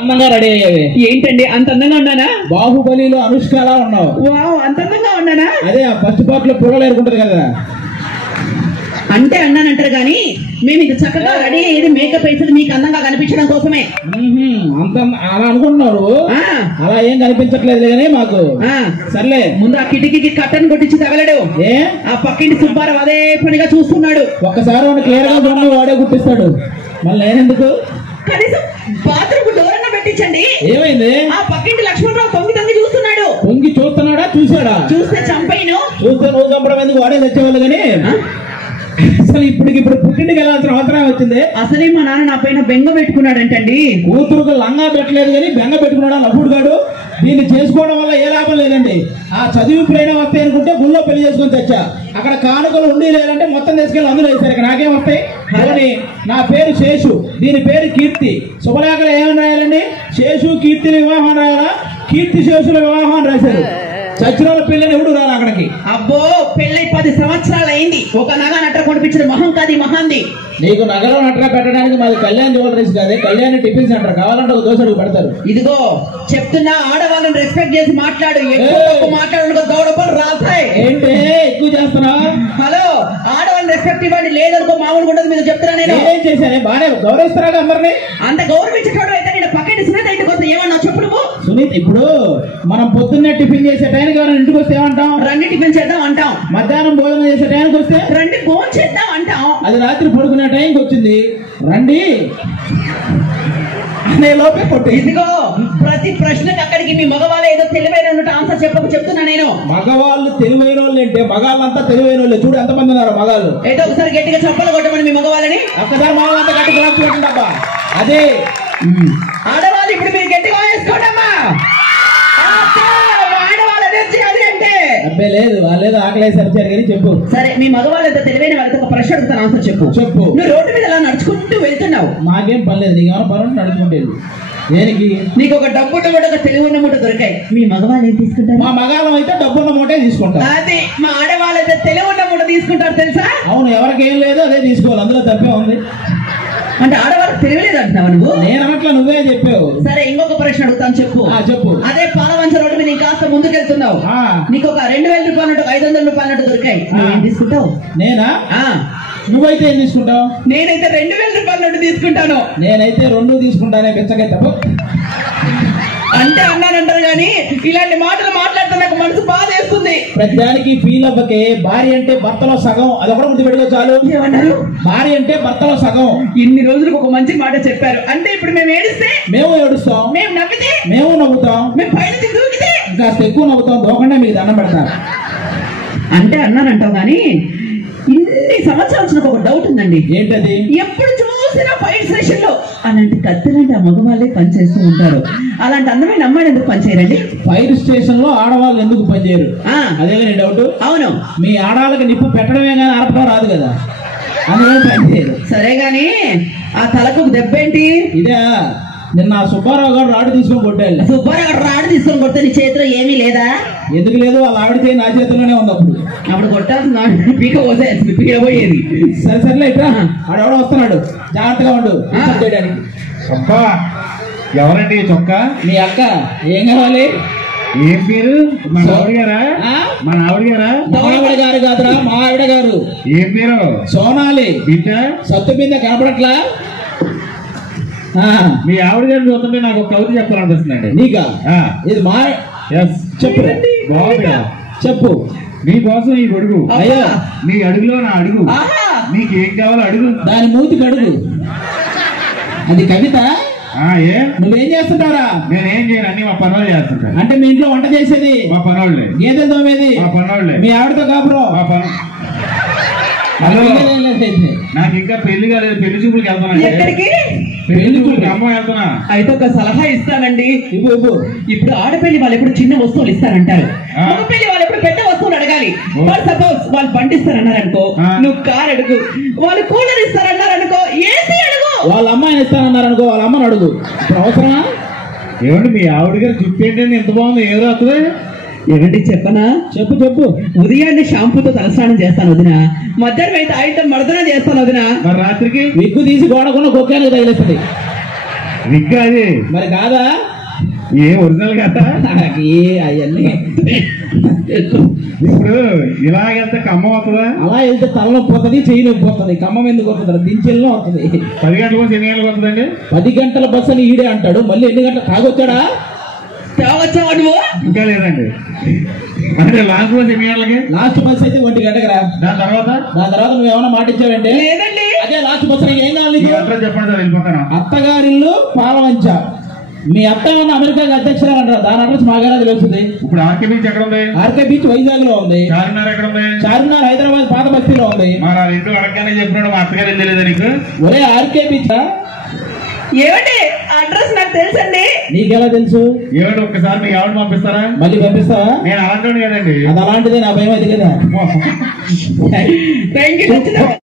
అందంగా రెడీ అయ్యేవి. ఏంటండి అంత అందంగా ఉన్నానా? బాహుబలిలో అనుష్కలా ఉన్నావు. వావ్, అంత అందంగా ఉన్నానా? అదే ఫస్ట్ పార్ట్ లో పొడలు ఏరుకుంటది కదా. అంటే అన్నానంటారు గాని మేము ఇంత చక్కగా రెడీ అయ్యేది మేకప్ వేసేది మీకు అందంగా కనిపించడం కోసమే. అంత అలా అనుకుంటున్నారు. అలా ఏం కనిపించట్లేదు కానీ మాకు. సర్లే, ముందు ఆ కిటికీకి కట్టను కొట్టించి తగలడు. ఆ పక్కింటి సుబ్బారావు అదే పనిగా చూస్తున్నాడు. ఒక్కసారి వాడు క్లియర్ గా చూడండి, వాడే గుర్తిస్తాడు. మళ్ళీ నేనెందుకు? కనీసం బాత్రూమ్ డోర్ అన్న పెట్టించండి. ఏమైంది? ఆ పక్కింటి లక్ష్మణరావు తొంగి చూస్తున్నాడు. పొంగి చూస్తున్నాడా? చూసాడా? చూస్తే చంపైను. చూస్తే నువ్వు చంపడం ఎందుకు? వాడే తెచ్చేవాళ్ళు కానీ అసలు ఇప్పుడు పుట్టింటికి వెళ్ళాల్సిన అవసరం వచ్చింది. అసలే మా నాన్న నా పైన బెంగ పెట్టుకున్నాడంటండి. కూతురుకు లంగా పెట్టలేదు కానీ బెంగ పెట్టుకున్నాడు లఫుడు గాడు. దీన్ని చేసుకోవడం వల్ల ఏ లాభం లేదండి. ఆ చదివి ప్రేరణ వస్తాయి అనుకుంటే గుళ్ళో పెళ్లి చేసుకుని తెచ్చా. అక్కడ కానుకలు ఉండి లేదంటే మొత్తం తీసుకెళ్ళి అందులో వేశారు. ఇక నాకేం వస్తాయి? కానీ నా పేరు శేషు, దీని పేరు కీర్తి. శుభలేఖలు ఏమని రాయాలండి? శేషు కీర్తిల వివాహం రాయాలా? కీర్తి శేషుల వివాహం రాశారు. చచ్చిరోల పెళ్ళని ఎవడు రాలి అక్కడికి. అబ్బో, పెళ్లి 10 సంవత్సరాలు అయింది. ఒక నగ నట్ర కొనిపించడం మహం కాదు మహాంది. నీకు నగరం నట్రా పెట్టడానికి మాది కళ్యాణ్ జ్యువెలరీస్ కాదే, కళ్యాణ్ టిఫిన్ సెంటర్. కావాలంటే ఒక దోశ అడుగు పెడతారు. ఇదిగో చెప్తున్నా, ఆడవాళ్ళని రెస్పెక్ట్ చేసి మాట్లాడు. మాట్లాడు గౌరవం రాసాయి. ఏంటి ఎక్కువ చేస్తున్నా? హలో, ఆడవాళ్ళని రెస్పెక్ట్ ఇవ్వండి. లేదనుకో మామూలుగా ఉండదు. మీరు చెప్తున్నా. నేను ఏం చేశాను? బానే గౌరవిస్తున్నాడు అందరినీ. అంత గౌరవించడం అయితే నేను పక్కన సునీత ఇంటికి వస్తే ఏమన్నా చెప్పు నువ్వు. సునీత్, ఇప్పుడు మనం పొద్దున్నే టిఫిన్ చేసే టైంకి ఎవరైనా ఇంటికి వస్తే ఏమంటాం? రండి టిఫిన్ చేద్దాం అంటాం. మధ్యాహ్నం భోజనం చేసే టైంకి వస్తే రండి భోజనం చేద్దాం అంటాం. అది రాత్రి పడుకునే టైంకి వచ్చింది రండి అనే లోపే కొట్టు. ఇదిగో ప్రతి ప్రశ్నకు అక్కడికి మీ మగవాళ్ళు ఏదో తెలివైన ఆన్సర్ చెప్తున్నా నేను. మగవాళ్ళు తెలివైన వాళ్ళు అంటే మగాళ్ళంతా తెలివైన వాళ్ళే. చూడు ఎంతమంది ఉన్నారు మగాళ్ళు. ఏదో ఒకసారి గట్టిగా చప్పలు కొట్టమని మీ మగవాళ్ళని. ఒక్కసారి మగవాళ్ళంతా గట్టిగా రాసుకుంటుండబ్బా. అదే ఆడవాళ్ళు ఇప్పుడు మీరు గట్టిగా వేసుకోండమ్మా. అబ్బే లేదు, వాళ్ళేదో ఆకలి సరిచారు కానీ చెప్పు. సరే, మీ మగవాళ్ళు ఎంత తెలివైన వాళ్ళకి ఒక ప్రశ్న అడుగుతాను, ఆన్సర్ చెప్పు. చెప్పు. నువ్వు రోడ్డు మీద ఎలా నడుచుకుంటూ వెళ్తున్నావు? మాకేం పని లేదు, నీకేమైనా పని నడుచుకుంటే. దేనికి? నీకు ఒక డబ్బు ఒక తెలివి ఉన్న మూట దొరికాయి. మీ మగవాళ్ళు ఏం తీసుకుంటారు? మా మగాళ్ళం అయితే డబ్బున్న మూటే తీసుకుంటారు. అదే మా ఆడవాళ్ళు అయితే తెలివి ఉన్న మూట తీసుకుంటారు తెలుసా? అవును, ఎవరికేం లేదు అదే తీసుకోవాలి, అందులో తప్పే ఉంది. అంటే ఆడవాళ్ళకి తెలియలేదు అంటున్నావు నువ్వు? నేను అట్లా నువ్వే చెప్పావు. సరే, ఇంకొక ప్రశ్న అడుగుతాను, చెప్పు. చెప్పు. అదే పాలవంచ రోడ్డు మీద కాస్త ముందుకెళ్తున్నావు. నీకు ఒక 2000 రూపాయలు 500 రూపాయలు దొరికాయి. నువ్వేం తీసుకుంటావు? నేనా? నువ్వైతే ఏం తీసుకుంటావు? నేనైతే 2000 రూపాయలు తీసుకుంటాను. నేనైతే 2 తీసుకుంటానే పెంచగా తప్ప. అంటే అన్నానంటారు కానీ ఇలాంటి మాటలు మాట్లాడితే నాకు మనసు బాధ వేస్తుంది. ప్రతిదానికి ఫీల్ అవ్వకే. భార్య అంటే భర్తలో సగం, అది ఒకటి గుర్తు పెట్టుకో చాలు. ఏమన్నారు? భార్య అంటే భర్తలో సగం. ఇన్ని రోజులకు ఒక మంచి మాట చెప్పారు. అంటే ఇప్పుడు మేము ఏడిస్తే మేము ఏడుస్తాం, మేము నవ్వితే మేము నవ్వుతాం, మేము పైన దూకితే ఇంకా ఎక్కువ నవ్వుతాం. దోకండా మీకు దండం పెడతారు. అంటే అన్నానంటావు కానీ ఇన్ని సంవత్సరాలు నాకు ఒక డౌట్ ఉందండి. ఏంటది? ఎప్పుడు చూసినా ఫైర్ స్టేషన్ లో అలాంటి కత్తులంటే ఆ మగవాళ్ళే పనిచేస్తూ ఉంటారు. అలాంటి అందమైన అమ్మాయిని ఎందుకు పనిచేయరండి? ఫైర్ స్టేషన్ లో ఆడవాళ్ళు ఎందుకు పనిచేయరు? అదే నీ డౌట్? అవును. మీ ఆడవాళ్ళకి నిప్పు పెట్టడమే కానీ ఆర్పడం రాదు కదా, అందులో పనిచేయరు. సరే గాని ఆ తలకు దెబ్బ ఏంటి? ఇదే నిన్న సుబ్బారావు గారు రాడు తీసుకొని కొట్టాడు. సుబ్బారావు గారు రాడు తీసుకొని కొడితే నీ చేతిలో ఏమీ లేదా? ఎందుకు లేదు? వాళ్ళ ఆవిడతే నా చేతిలోనే ఉంది. అప్పుడు కొట్టాల్సిన పీక పోయేది. సరే సరేలే, ఇట్లా ఆడెవడో వస్తున్నాడు, జాగ్రత్తగా ఉండు చేయడానికి. అబ్బా, ఎవరండి చొక్కా? మీ అక్క. ఏం కావాలి? ఏం పేరు? మన ఆవిడ గారా? మన ఆవిడ గారా? మా ఆవిడ గారు కాదురా, మా ఆవిడ గారు. ఏం పేరు? సోనాలి. బిడ్డ సత్తు బిందె కనపడట్లా? మీ ఆవిడ గారిని చూస్తుంటే నాకు ఒక కవిత చెప్పాలనిపిస్తుందండి. నీకా? ఇది మా చెప్పు. బాగుంది, చెప్పు. మీకోసం ఈ అడుగు. అయ్యా, మీ అడుగులో నా అడుగు. మీకు ఏం కావాలో అడుగు. దాని మూతికి అడుగు. అది కవిత. నువ్వేం చేస్తుంటారా? నేనేం చేయను, అన్ని మా పనులు చేస్తుంటా. అంటే మీ ఇంట్లో వంట చేసేది మా పనోళ్ళే, గేదెలు తోమేది మా పనోళ్ళే, మీ ఆవిడతో కాపురం మా పను. నాకు ఇంకా పెళ్లి కాలేదు, పెళ్లి చూపులకి వెళ్తున్నా. ఎక్కడికి? పెళ్లి చూపులకి అమ్మాయి వెళ్తున్నా. అయితే ఒక సలహా ఇస్తానండి. ఇప్పుడు ఆడపిల్లి వాళ్ళు ఎప్పుడు చిన్న వస్తువులు ఇస్తారంటారు, మగపిల్లి వాళ్ళు ఎప్పుడు పెద్ద వస్తువులు అడగాలి. సపోజ్ వాళ్ళు పండిస్తారన్నారనుకో, నువ్వు కార్ అడుగు. వాళ్ళు కూలర్ ఇస్తారన్నారనుకో, ఏసీ అడుగు. వాళ్ళ అమ్మాయిని ఇస్తారన్నారనుకో, వాళ్ళ అమ్మని అడుగు. అవసరమా? ఏమండి మీ ఆవిడ గారు జుట్టు ఏంటండి ఎంత బాగుంది, ఏదో వస్తుంది. ఏమంటే చెప్పనా? చెప్పు చెప్పు. ఉదయాన్నే షాంపూతో తలస్నానం చేస్తాను వదిన, మధ్యాహ్నం అయితే ఆయిల్తో మర్దన చేస్తాను వదిన, మరి రాత్రికి విగ్గు తీసి గోడకుండా కొక్కానికి తగిలేస్తుంది. విగ్గా అది మరి కాదా? ఏ ఒరిజినల్ కదా అవన్నీ ఇప్పుడు ఇలాగెళ్తే ఖమ్మం అవుతుందా? అలా వెళ్తే తలనొప్పి పోతుంది, చెయ్యి నొప్పి పోతుంది. ఖమ్మం ఎందుకు వస్తుంది? దించెల్లో వస్తుంది. 10 గంటల బస్సు ఎన్ని గంటలకు వస్తుందండి? 10 గంటల బస్సు అని ఈడే అంటాడు. మళ్ళీ ఎన్ని గంటలు తాగొచ్చాడా? తాగొచ్చావా నువ్వు? ఇంకా లేదండి. అంటే లాస్ట్ బస్ ఎన్ని గంటలకి? లాస్ట్ బస్ అయితే 1 గంటకు రా. దాని తర్వాత నువ్వేమన్నా మాట ఇచ్చావంటే? లేదండి. అదే లాస్ట్ బస్సు. ఏం కావాలి నీకు? అడ్రస్ చెప్పండి సార్, వెళ్ళిపోతాను. అత్తగారిల్లు పాలవంచ. మీ అత్త ఏమన్నా అమెరికాకి అధ్యక్షురాలు అంటారు. దాని అడ్రస్ మాకైనా తెలుస్తుంది. ఇప్పుడు ఆర్కే బీచ్ ఎక్కడ ఉంది? ఆర్కే బీచ్ వైజాగ్ లో ఉంది. చార్మినార్ ఎక్కడ ఉంది? చార్మినార్ హైదరాబాద్ పాత బస్తీలో ఉంది. మరి ఆ రెండు అడగగానే చెప్పినాడు, మా అత్తగారు ఏం తెలియదా నీకు? ఒరే ఆర్కే బీచ్ ఏమండి అడ్రస్ నాకు తెలుసండి. నీకెలా తెలుసు? ఏమంటే ఒక్కసారి మీ ఆవిడ పంపిస్తారా? మళ్ళీ పంపిస్తావా? నేను అలాంటి కదండి. అది అలాంటిదే, నా భయం అది కదా. Thank you.